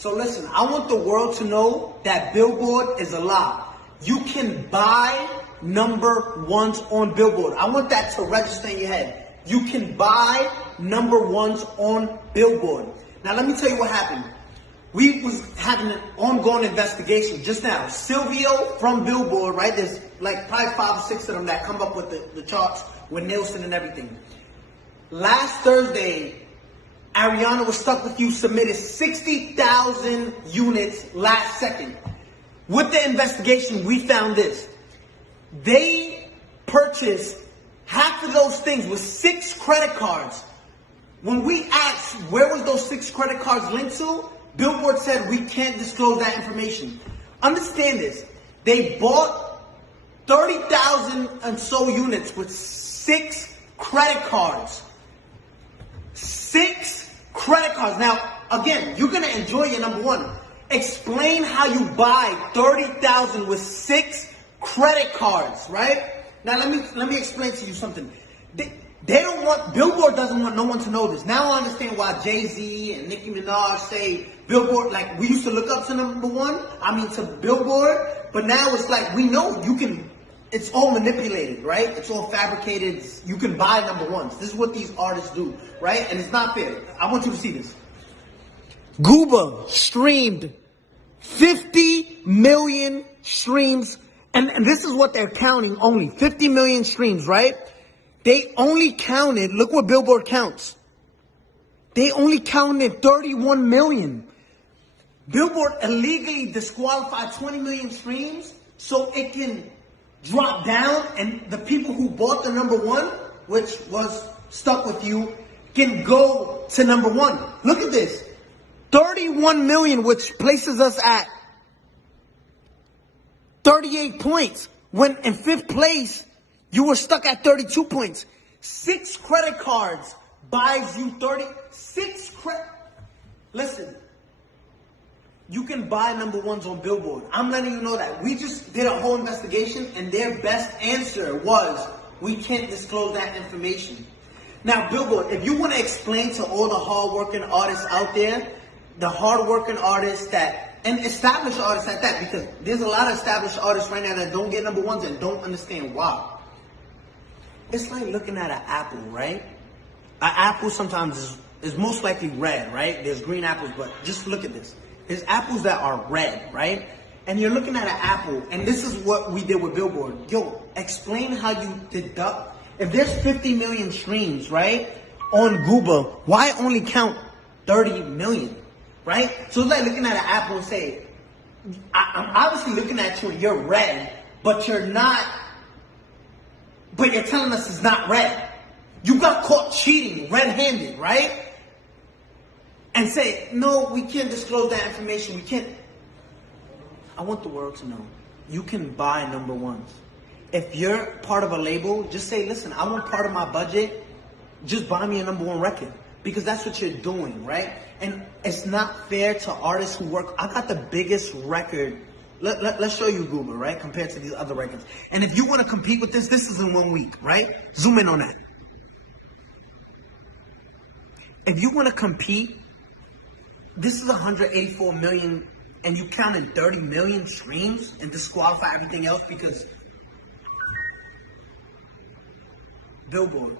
So listen, I want the world to know that Billboard is a lie. You can buy number ones on Billboard. I want that to register in your head. You can buy number ones on Billboard. Now let me tell you what happened. We was having an ongoing investigation just now. Silvio from Billboard, right? There's like probably 5 or 6 of them that come up with the charts with Nielsen and everything. Last Thursday, Ariana Was Stuck With You submitted 60,000 units last second. With the investigation, we found this. They purchased half of those things with 6 credit cards. When we asked where was those 6 credit cards linked to, Billboard said we can't disclose that information. Understand this. They bought 30,000 and so units with 6 credit cards. 6 credit cards. Now, again, you're going to enjoy your number one. Explain how you buy 30,000 with 6 credit cards, right? Now, let me explain to you something. They don't want, Billboard doesn't want no one to know this. Now I understand why Jay-Z and Nicki Minaj say Billboard, like we used to look up to number one, to Billboard, but now it's like we know you can, it's all manipulated, right? It's all fabricated. You can buy number ones. This is what these artists do, right? And it's not fair. I want you to see this. Gooba streamed 50 million streams, and this is what they're counting only, 50 million streams, right? They only counted, look what Billboard counts. They only counted 31 million. Billboard illegally disqualified 20 million streams so it can drop down and the people who bought the number one, which was Stuck With You, can go to number one. Look at this. 31 million, which places us at 38 points. When in 5th place, you were stuck at 32 points. 6 credit cards buys you 36 credit. Listen, you can buy number ones on Billboard. I'm letting you know that. We just did a whole investigation and their best answer was, we can't disclose that information. Now, Billboard, if you want to explain to all the hard-working artists out there, the hard-working artists and established artists at that, because there's a lot of established artists right now that don't get number ones and don't understand why. It's like looking at an apple, right? An apple sometimes is most likely red, right? There's green apples, but just look at this. There's apples that are red, right? And you're looking at an apple, and this is what we did with Billboard. Yo, explain how you deduct. If there's 50 million streams, right, on Gooba, why only count 30 million, right? So it's like looking at an apple and say, I'm obviously looking at you and you're red, but you're not. But you're telling us it's not red. You got caught cheating red-handed, right? And say, no, we can't disclose that information. We can't. I want the world to know. You can buy number ones. If you're part of a label, just say, listen, I want part of my budget. Just buy me a number one record. Because that's what you're doing, right? And it's not fair to artists who work. I got the biggest record. Let's show you Google, right? Compared to these other records. And if you want to compete with this is in 1 week, right? Zoom in on that. If you want to compete, this is 184 million, and you counted 30 million streams and disqualify everything else because Billboard.